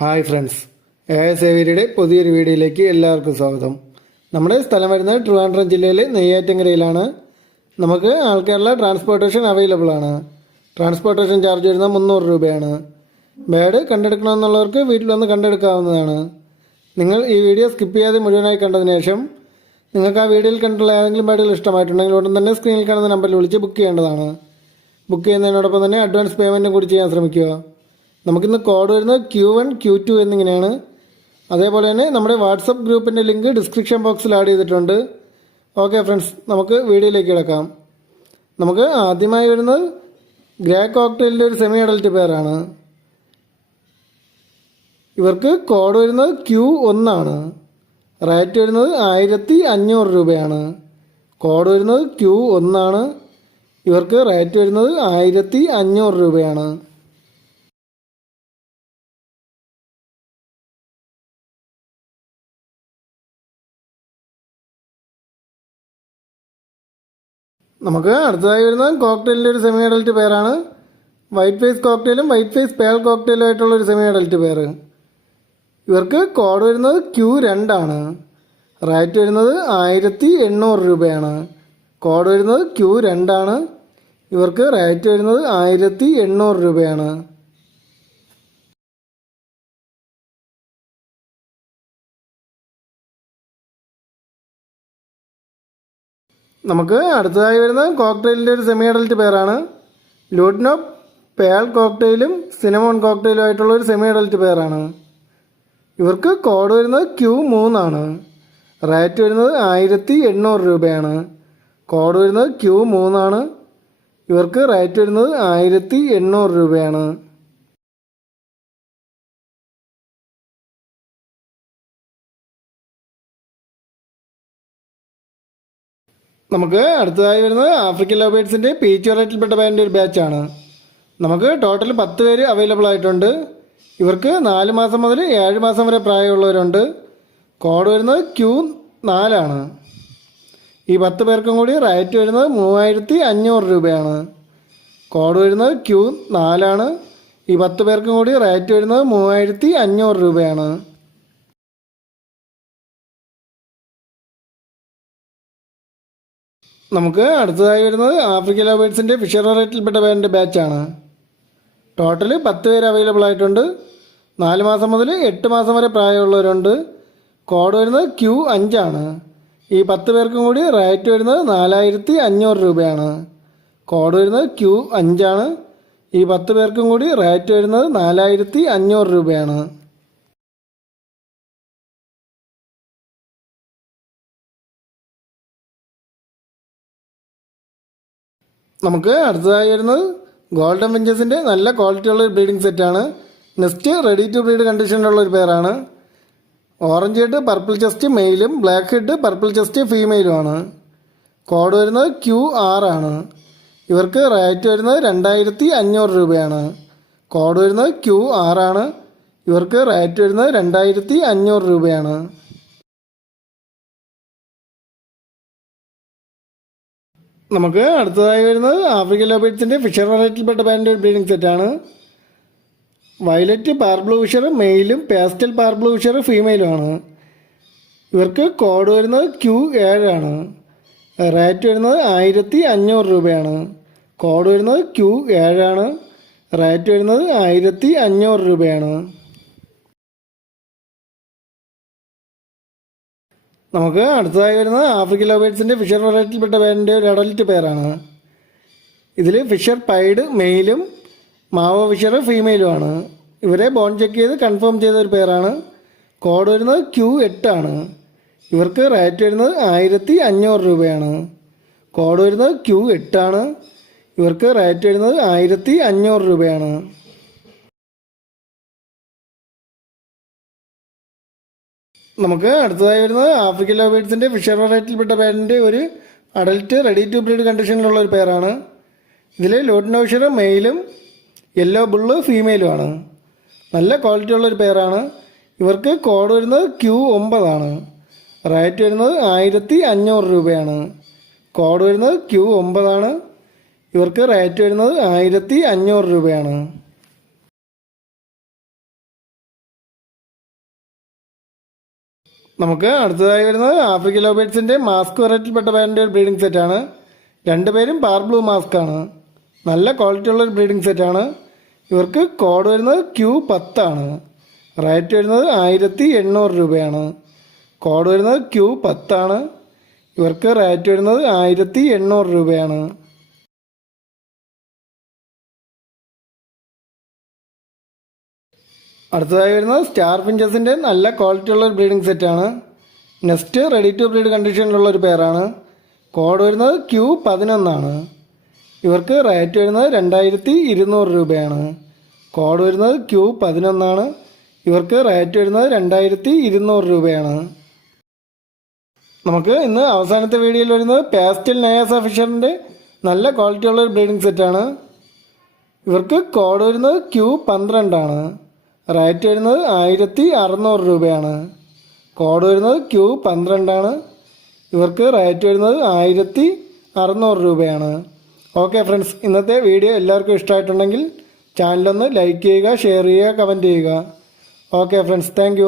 Hi friends A S ഏവിയുടെ പുതിയൊരു വീഡിയോയിലേക്ക് എല്ലാവർക്കും സ്വാഗതം. നമ്മുടെ സ്ഥലം വരുന്നത് ട്രിവാൻഡ്രം ജില്ലയിലെ നെയ്യാറ്റങ്കരയിലാണ്. നമുക്ക് ആൾക്കാരുള്ള ട്രാൻസ്പോർട്ടേഷൻ അവൈലബിൾ ആണ്. ട്രാൻസ്പോർട്ടേഷൻ ചാർജ് വരുന്നത് മുന്നൂറ് രൂപയാണ്. ബേഡ് കണ്ടെടുക്കണമെന്നുള്ളവർക്ക് വീട്ടിൽ വന്ന് കണ്ടെടുക്കാവുന്നതാണ്. നിങ്ങൾ ഈ വീഡിയോ സ്കിപ്പ് ചെയ്യാതെ മുഴുവനായി കണ്ടതിന് ശേഷം നിങ്ങൾക്ക് ആ വീഡിയോയിൽ കണ്ടുള്ള ഏതെങ്കിലും ബേഡുകൾ ഇഷ്ടമായിട്ടുണ്ടെങ്കിൽ ഉടൻ തന്നെ സ്ക്രീനിൽ കാണുന്ന നമ്പറിൽ വിളിച്ച് ബുക്ക് ചെയ്യേണ്ടതാണ്. ബുക്ക് ചെയ്യുന്നതിനോടൊപ്പം തന്നെ അഡ്വാൻസ് പേയ്മെന്റും കൂടി ചെയ്യാൻ ശ്രമിക്കുക. നമുക്കിന്ന് കോഡ് വരുന്നത് ക്യൂ വൺ ക്യൂ ടു എന്നിങ്ങനെയാണ്. അതേപോലെ തന്നെ നമ്മുടെ വാട്സപ്പ് ഗ്രൂപ്പിന്റെ ലിങ്ക് ഡിസ്ക്രിപ്ഷൻ ബോക്സിൽ ആഡ് ചെയ്തിട്ടുണ്ട്. ഓക്കെ ഫ്രണ്ട്സ് നമുക്ക് വീഡിയോയിലേക്ക് കിടക്കാം. നമുക്ക് ആദ്യമായി വരുന്നത് ഗ്രേ കോക്ടെയിലിന്റെ ഒരു സെമി അഡൽറ്റ് പേരാണ് ഇവർക്ക് കോഡ് വരുന്നത് ക്യൂ ഒന്നാണ് റേറ്റ് വരുന്നത് ആയിരത്തി അഞ്ഞൂറ് രൂപയാണ്. കോഡ് വരുന്നത് ക്യൂ ഒന്നാണ് ഇവർക്ക് റേറ്റ് വരുന്നത് ആയിരത്തി അഞ്ഞൂറ് രൂപയാണ്. നമുക്ക് അടുത്തതായി വരുന്നത് കോക്ടെയിലിന്റെ ഒരു സെമി അഡൽറ്റ് പേരാണ് വൈറ്റ് ഫേസ് കോക്ടെയിലും വൈറ്റ് ഫേസ് പേൾ കോക്ടെയിലും ആയിട്ടുള്ള ഒരു സെമി അഡൽറ്റ് പേര് ഇവർക്ക് കോഡ് വരുന്നത് ക്യൂ രണ്ടാണ് റേറ്റ് വരുന്നത് ആയിരത്തി എണ്ണൂറ് രൂപയാണ്. കോഡ് വരുന്നത് ക്യൂ രണ്ടാണ് ഇവർക്ക് റേറ്റ് വരുന്നത് ആയിരത്തി എണ്ണൂറ് രൂപയാണ്. നമുക്ക് അടുത്തതായി വരുന്ന കോക്ടെയിലിന്റെ ഒരു സെമി അഡൽറ്റ് പേരാണ് ലൂട്ടിനോ പേൾ കോക്ടെയിലും സിനമോൺ കോക്ടെയിലും ആയിട്ടുള്ള ഒരു സെമി അഡൽറ്റ് പേരാണ് ഇവർക്ക് കോഡ് വരുന്നത് ക്യൂ മൂന്നാണ് റേറ്റ് വരുന്നത് ആയിരത്തി എണ്ണൂറ് രൂപയാണ്. കോഡ് വരുന്നത് ക്യൂ മൂന്നാണ് ഇവർക്ക് റേറ്റ് വരുന്നത് ആയിരത്തി എണ്ണൂറ് രൂപയാണ്. നമുക്ക് അടുത്തതായി വരുന്നത് ആഫ്രിക്കൻ ലോബേറ്റ്സിന്റെ പീച്ച് വെറൈറ്റിൽപ്പെട്ട ബാൻഡിന്റെ ഒരു ബാച്ചാണ് നമുക്ക് ടോട്ടൽ പത്ത് പേര് അവൈലബിൾ ആയിട്ടുണ്ട്. ഇവർക്ക് നാല് മാസം മുതൽ ഏഴ് മാസം വരെ പ്രായമുള്ളവരുണ്ട്. കോഡ് വരുന്നത് ക്യൂ നാലാണ്. ഈ പത്ത് പേർക്കും കൂടി റേറ്റ് വരുന്നത് മൂവായിരത്തി അഞ്ഞൂറ് രൂപയാണ്. കോഡ് വരുന്നത് ക്യൂ നാലാണ്. ഈ പത്ത് പേർക്കും കൂടി റേറ്റ് വരുന്നത് മൂവായിരത്തി അഞ്ഞൂറ് രൂപയാണ്. നമുക്ക് അടുത്തതായി വരുന്നത് ആഫ്രിക്കൻ ലവേഴ്സിന്റെ ഫിഷർ റേറ്റിൽപ്പെട്ട ബാൻഡ് ബാച്ചാണ്. ടോട്ടൽ പത്ത് പേര് അവൈലബിൾ ആയിട്ടുണ്ട്. നാല് മാസം മുതൽ എട്ട് മാസം വരെ പ്രായമുള്ളവരുണ്ട്. കോഡ് വരുന്നത് ക്യൂ അഞ്ചാണ്. ഈ പത്ത് പേർക്കും കൂടി റേറ്റ് വരുന്നത് നാലായിരത്തി അഞ്ഞൂറ് രൂപയാണ്. കോഡ് വരുന്നത് ക്യൂ അഞ്ചാണ്. ഈ പത്ത് പേർക്കും കൂടി റേറ്റ് വരുന്നത് നാലായിരത്തി അഞ്ഞൂറ് രൂപയാണ്. നമുക്ക് അടുത്തതായി വരുന്നത് ഗോൾഡൻ വെഞ്ചേഴ്സിന്റെ നല്ല ക്വാളിറ്റിയുള്ള ഒരു ബ്രീഡിംഗ് സെറ്റാണ് നെസ്റ്റ് റെഡി ടു ബ്രീഡ് കണ്ടീഷനിലുള്ള ഒരു പേരാണ് ഓറഞ്ച് ഹെഡ് പർപ്പിൾ ചെസ്റ്റ് മെയിലും ബ്ലാക്ക് ഹെഡ് പർപ്പിൾ ചെസ്റ്റ് ഫീമെയിലുമാണ് കോഡ് വരുന്നത് ക്യു ആർ ആണ്. ഇവർക്ക് റേറ്റ് വരുന്നത് രണ്ടായിരത്തി അഞ്ഞൂറ് രൂപയാണ്. കോഡ് വരുന്നത് ക്യു ആർ ആണ്. ഇവർക്ക് റേറ്റ് വരുന്നത് രണ്ടായിരത്തി അഞ്ഞൂറ് രൂപയാണ്. നമുക്ക് അടുത്തതായി വരുന്നത് ആഫ്രിക്കൻ ലോബേറ്റ്സിന്റെ ഫിഷർ വെറൈറ്റിൽപ്പെട്ട ബാൻഡ് ബ്രീഡിംഗ് സെറ്റാണ് വയലറ്റ് പാർബ്ലൂ ഫിഷർ മെയിലും പാസ്റ്റൽ പാർബ്ലൂ ഫിഷർ ഫീമെയിലുമാണ് ഇവർക്ക് കോഡ് വരുന്നത് ക്യൂ ഏഴാണ് റേറ്റ് വരുന്നത് ആയിരത്തി അഞ്ഞൂറ് രൂപയാണ്. കോഡ് വരുന്നത് ക്യൂ ഏഴാണ് റേറ്റ് വരുന്നത് ആയിരത്തി അഞ്ഞൂറ് രൂപയാണ്. നമുക്ക് അടുത്തതായി വരുന്നത് ആഫ്രിക്കൻ ലോബേറ്റ്സിന്റെ ഫിഷർ വെറൈറ്റിയിൽപ്പെട്ട പേരിന്റെ ഒരു അഡൽറ്റ് പേരാണ്. ഇതിൽ ഫിഷർ പൈഡ് മെയിലും മാവ ഫിഷർ ഫീമെയിലുമാണ്. ഇവരെ ബോൺ ചെക്ക് ചെയ്ത് കൺഫേം ചെയ്ത ഒരു പേരാണ്. കോഡ് വരുന്നത് ക്യൂ എട്ടാണ് ഇവർക്ക് റേറ്റ് വരുന്നത് ആയിരത്തി അഞ്ഞൂറ് രൂപയാണ്. കോഡ് വരുന്നത് ക്യൂ എട്ടാണ് ഇവർക്ക് റേറ്റ് വരുന്നത് ആയിരത്തി അഞ്ഞൂറ് രൂപയാണ്. നമുക്ക് അടുത്തതായി വരുന്നത് ആഫ്രിക്കൻ ലോബേറ്റ്സിന്റെ ഫിഷർ വെറൈറ്റിയിൽപ്പെട്ട പേരന്റെ ഒരു അഡൽട്ട് റെഡി ടു ബ്രീഡ് കണ്ടീഷനിലുള്ള ഒരു പേരാണ് ഇതിൽ ലോട്ടിനോ ഫിഷർ മെയിലും യെല്ലോ ബുള്ള് ഫീമെയിലുമാണ് നല്ല ക്വാളിറ്റി ഉള്ള ഒരു പേരാണ് ഇവർക്ക് കോഡ് വരുന്നത് ക്യൂ ഒമ്പതാണ് റേറ്റ് വരുന്നത് ആയിരത്തി അഞ്ഞൂറ് രൂപയാണ്. കോഡ് വരുന്നത് ക്യൂ ഒമ്പതാണ് ഇവർക്ക് റേറ്റ് വരുന്നത് ആയിരത്തി അഞ്ഞൂറ് രൂപയാണ്. നമുക്ക് അടുത്തതായി വരുന്നത് ആഫ്രിക്കൻ ലോബേറ്റ്സിന്റെ മാസ്ക് വെറൈറ്റിയിൽപ്പെട്ട പാരന്റെ ഒരു ബ്രീഡിംഗ് സെറ്റാണ് രണ്ടുപേരും പാർ ബ്ലൂ മാസ്ക് ആണ്. നല്ല ക്വാളിറ്റി ഉള്ള ഒരു ബ്രീഡിംഗ് സെറ്റാണ് ഇവർക്ക് കോഡ് വരുന്നത് ക്യൂ പത്താണ് റേറ്റ് വരുന്നത് ആയിരത്തി എണ്ണൂറ് രൂപയാണ്. കോഡ് വരുന്നത് ക്യൂ പത്താണ് ഇവർക്ക് റേറ്റ് വരുന്നത് ആയിരത്തി എണ്ണൂറ് രൂപയാണ്. അടുത്തതായി വരുന്നത് സ്റ്റാർ ഫിഞ്ചസിന്റെ നല്ല ക്വാളിറ്റി ഉള്ള ഒരു ബ്രീഡിംഗ് സെറ്റാണ് നെക്സ്റ്റ് റെഡി ടു ബ്രീഡ് കണ്ടീഷനിലുള്ള ഒരു പേരാണ് കോഡ് വരുന്നത് ക്യൂ പതിനൊന്നാണ്. ഇവർക്ക് റേറ്റ് വരുന്നത് രണ്ടായിരത്തി ഇരുന്നൂറ് രൂപയാണ്. കോഡ് വരുന്നത് ക്യൂ പതിനൊന്നാണ്. ഇവർക്ക് റേറ്റ് വരുന്നത് രണ്ടായിരത്തി ഇരുന്നൂറ് രൂപയാണ്. നമുക്ക് ഇന്ന് അവസാനത്തെ വീഡിയോയിൽ വരുന്നത് പാസ്റ്റൽ നയാസ ഫിഷറിന്റെ നല്ല ക്വാളിറ്റിയുള്ള ഒരു ബ്രീഡിംഗ് സെറ്റാണ് ഇവർക്ക് കോഡ് വരുന്നത് ക്യൂ പന്ത്രണ്ടാണ്. റേറ്റ് വരുന്നത് ആയിരത്തി അറുന്നൂറ് രൂപയാണ്. കോഡ് വരുന്നത് ക്യൂ പന്ത്രണ്ടാണ്. ഇവർക്ക് റേറ്റ് വരുന്നത് ആയിരത്തി അറുന്നൂറ് രൂപയാണ്. ഓക്കെ ഫ്രണ്ട്സ് ഇന്നത്തെ വീഡിയോ എല്ലാവർക്കും ഇഷ്ടമായിട്ടുണ്ടെങ്കിൽ ചാനലൊന്ന് ലൈക്ക് ചെയ്യുക ഷെയർ ചെയ്യുക കമന്റ് ചെയ്യുക. Okay friends thank